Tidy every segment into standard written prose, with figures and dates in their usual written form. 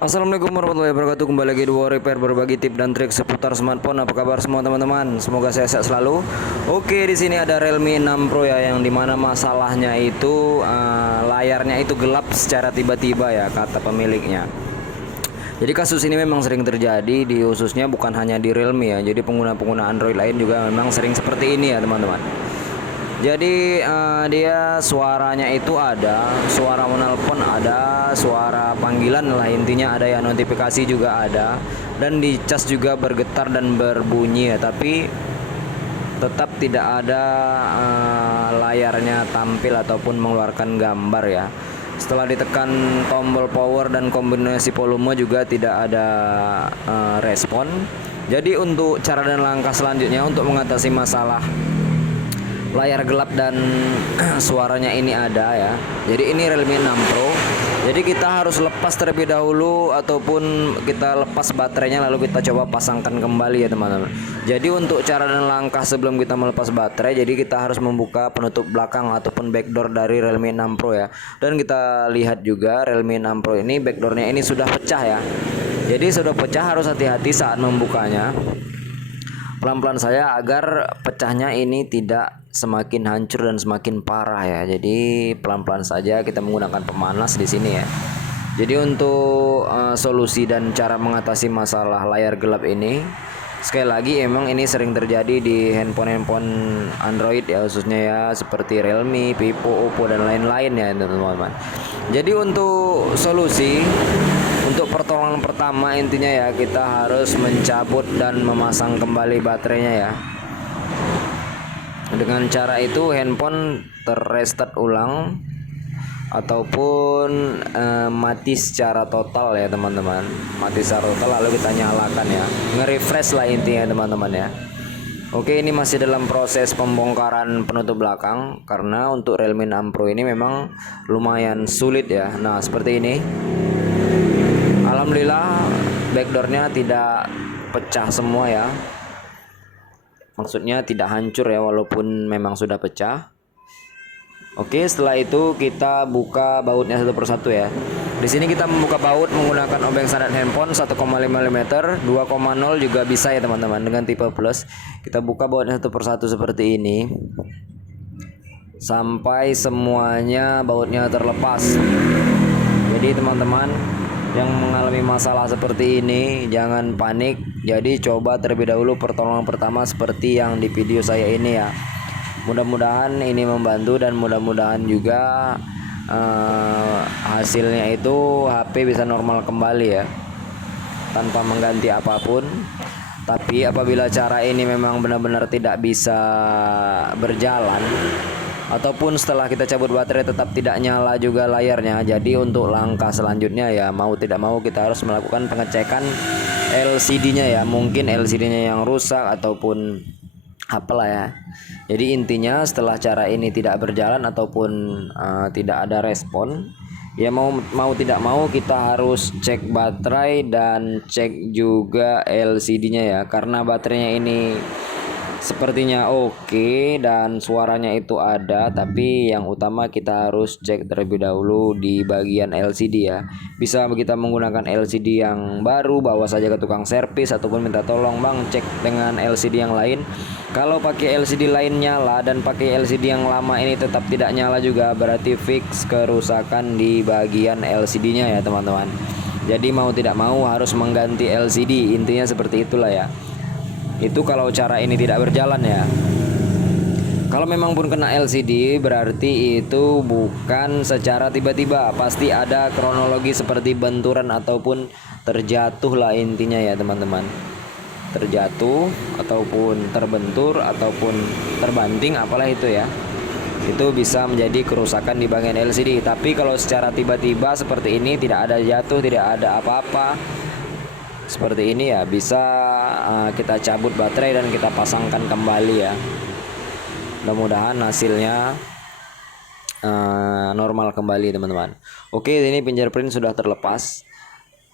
Assalamualaikum warahmatullahi wabarakatuh. Kembali lagi di War Repair, berbagi tips dan trik seputar smartphone. Apa kabar semua teman-teman? Semoga sehat selalu. Oke, di sini ada Realme 6 Pro ya, yang dimana masalahnya itu layarnya itu gelap secara tiba-tiba ya, kata pemiliknya. Jadi kasus ini memang sering terjadi di khususnya bukan hanya di Realme ya. Jadi pengguna-pengguna Android lain juga memang sering seperti ini ya teman-teman. Jadi dia suaranya itu ada, suara menelpon ada, suara panggilan lah intinya ada ya, notifikasi juga ada, dan di cas juga bergetar dan berbunyi ya, tapi tetap tidak ada layarnya tampil ataupun mengeluarkan gambar ya. Setelah ditekan tombol power dan kombinasi volume juga tidak ada respon. Jadi untuk cara dan langkah selanjutnya untuk mengatasi masalah layar gelap dan suaranya ini ada ya. Jadi ini Realme 6 Pro. Jadi kita harus lepas terlebih dahulu ataupun kita lepas baterainya lalu kita coba pasangkan kembali ya teman-teman. Jadi untuk cara dan langkah sebelum kita melepas baterai, jadi kita harus membuka penutup belakang ataupun backdoor dari Realme 6 Pro ya. Dan kita lihat juga Realme 6 Pro ini backdoornya ini sudah pecah ya. Jadi sudah pecah, harus hati-hati saat membukanya. Pelan-pelan saya agar pecahnya ini tidak semakin hancur dan semakin parah ya. Jadi pelan-pelan saja kita menggunakan pemanas di sini ya. Jadi untuk solusi dan cara mengatasi masalah layar gelap ini, sekali lagi emang ini sering terjadi di handphone Android ya, khususnya ya seperti Realme, Vivo, Oppo dan lain-lain ya teman-teman. Jadi untuk solusi, untuk pertolongan pertama intinya ya, kita harus mencabut dan memasang kembali baterainya ya. Dengan cara itu handphone terrestart ulang ataupun mati secara total ya teman-teman. Mati secara total lalu kita nyalakan ya, nge-refresh lah intinya teman-teman ya. Oke, ini masih dalam proses pembongkaran penutup belakang karena untuk Realme 6 Pro ini memang lumayan sulit ya. Nah seperti ini. Alhamdulillah backdoornya tidak pecah semua ya. Maksudnya tidak hancur ya, walaupun memang sudah pecah. Oke, setelah itu kita buka bautnya satu persatu ya. Di sini kita membuka baut menggunakan obeng standar handphone 1,5 mm, 2,0 juga bisa ya teman-teman dengan tipe plus. Kita buka bautnya satu persatu seperti ini sampai semuanya bautnya terlepas. Jadi teman-teman yang mengalami masalah seperti ini jangan panik. Jadi coba terlebih dahulu pertolongan pertama seperti yang di video saya ini ya. Mudah-mudahan ini membantu dan mudah-mudahan juga hasilnya itu HP bisa normal kembali ya, tanpa mengganti apapun. Tapi apabila cara ini memang benar-benar tidak bisa berjalan ataupun setelah kita cabut baterai tetap tidak nyala juga layarnya, jadi untuk langkah selanjutnya ya mau tidak mau kita harus melakukan pengecekan LCD-nya ya. Mungkin LCD-nya yang rusak ataupun apalah ya. Jadi intinya setelah cara ini tidak berjalan ataupun tidak ada respon ya, mau tidak mau kita harus cek baterai dan cek juga LCD-nya ya, karena baterainya ini sepertinya oke dan suaranya itu ada, tapi yang utama kita harus cek terlebih dahulu di bagian LCD ya. Bisa kita menggunakan LCD yang baru, bawa saja ke tukang servis ataupun minta tolong bang cek dengan LCD yang lain. Kalau pakai LCD lain nyala dan pakai LCD yang lama ini tetap tidak nyala juga, berarti fix kerusakan di bagian LCD-nya ya teman-teman. Jadi mau tidak mau harus mengganti LCD, intinya seperti itulah ya. Itu kalau cara ini tidak berjalan ya. Kalau memang pun kena LCD berarti itu bukan secara tiba-tiba, pasti ada kronologi seperti benturan ataupun terjatuh lah intinya ya teman-teman. Terjatuh ataupun terbentur ataupun terbanting apalah itu ya. Itu bisa menjadi kerusakan di bagian LCD. Tapi kalau secara tiba-tiba seperti ini, tidak ada jatuh, tidak ada apa-apa seperti ini ya, bisa kita cabut baterai dan kita pasangkan kembali ya. Mudah-mudahan hasilnya normal kembali teman-teman. Oke, ini fingerprint sudah terlepas.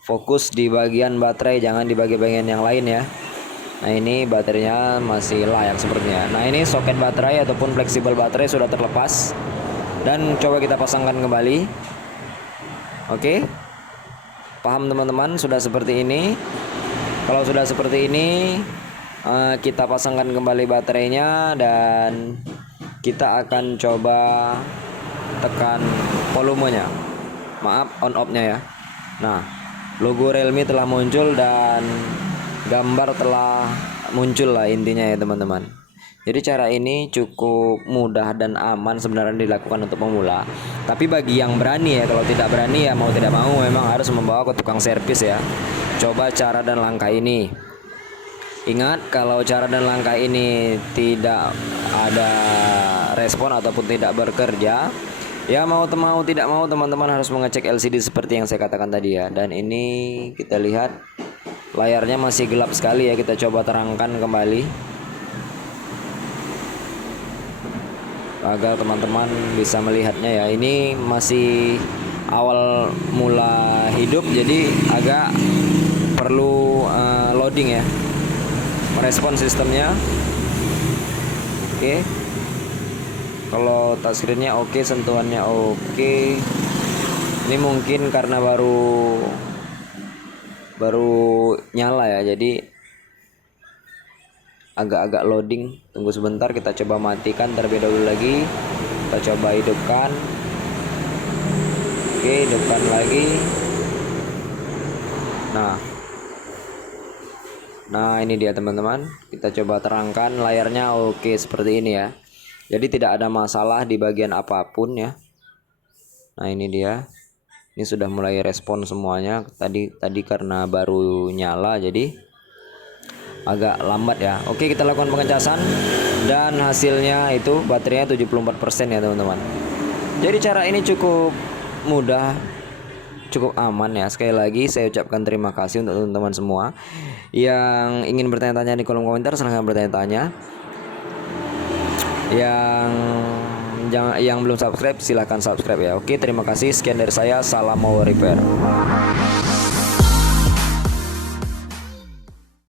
Fokus di bagian baterai, jangan di bagian yang lain ya. Nah ini baterainya masih layak sepertinya. Nah ini soket baterai ataupun fleksibel baterai sudah terlepas. Dan coba kita pasangkan kembali. Oke, paham teman-teman? Sudah seperti ini. Kalau sudah seperti ini, kita pasangkan kembali baterainya dan kita akan coba tekan volumenya. Maaf, on off-nya ya. Nah, logo Realme telah muncul dan gambar telah muncul lah intinya ya teman-teman. Jadi cara ini cukup mudah dan aman sebenarnya dilakukan untuk pemula. Tapi bagi yang berani ya, kalau tidak berani ya mau tidak mau memang harus membawa ke tukang servis ya. Coba cara dan langkah ini. Ingat, kalau cara dan langkah ini tidak ada respon ataupun tidak bekerja, ya mau tidak mau teman-teman harus mengecek LCD seperti yang saya katakan tadi ya. Dan ini kita lihat layarnya masih gelap sekali ya, kita coba terangkan kembali agar teman-teman bisa melihatnya ya. Ini masih awal mula hidup jadi agak perlu loading ya, merespon sistemnya. Oke, kalau touchscreennya oke, sentuhannya oke. Ini mungkin karena baru nyala ya, jadi agak-agak loading. Tunggu sebentar, kita coba matikan terlebih dahulu lagi. Kita coba hidupkan. Oke, hidupkan lagi. Nah ini dia teman-teman, kita coba terangkan layarnya oke seperti ini ya. Jadi tidak ada masalah di bagian apapun ya. Nah ini dia, ini sudah mulai respon semuanya. Tadi karena baru nyala jadi agak lambat ya. Oke, kita lakukan pengecasan dan hasilnya itu baterainya 74% ya teman-teman. Jadi cara ini cukup mudah, cukup aman ya. Sekali lagi saya ucapkan terima kasih untuk teman-teman semua yang ingin bertanya-tanya di kolom komentar. Silahkan bertanya-tanya. Yang belum subscribe silahkan subscribe ya. Oke, terima kasih. Sekian dari saya. Salam Mau Repair.